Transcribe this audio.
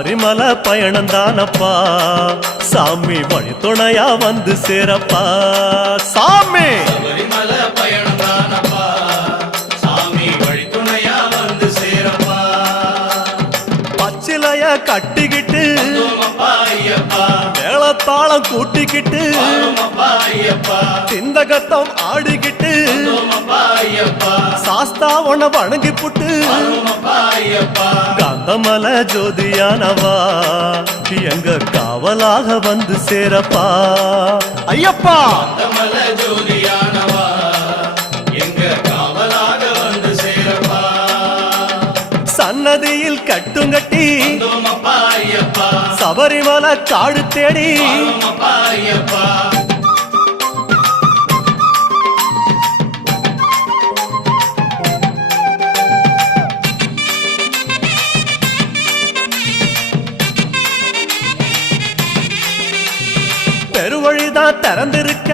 சபரிமலை பயணம் தானப்பா சாமி வழி துணையா வந்து சேரப்பா சாமி சபரிமலை பயணம் தானப்பா சாமி வழி துணையா வந்து சேரப்பா பச்சிலைய கட்டிக்கிட்டு ஐயப்பா மேளத்தாளம் கூட்டிக்கிட்டு ஐயப்பா சிந்தகத்தம் ஆடிக்கிட்டு ஐயப்பா சாஸ்தாவன வணங்கி புட்டு ஐயப்பா காந்தமல ஜோதியானவா எங்க காவலாக வந்து சேரப்பா ஐயப்பா காந்தமல ஜோதியானவா எங்க காவலாக வந்து சேரப்பா சன்னதியில் கட்டுங்கட்டி ஐயப்பா சபரிமலை காடு தேடி ஐயப்பா பெருவழிதான் திறந்திருக்க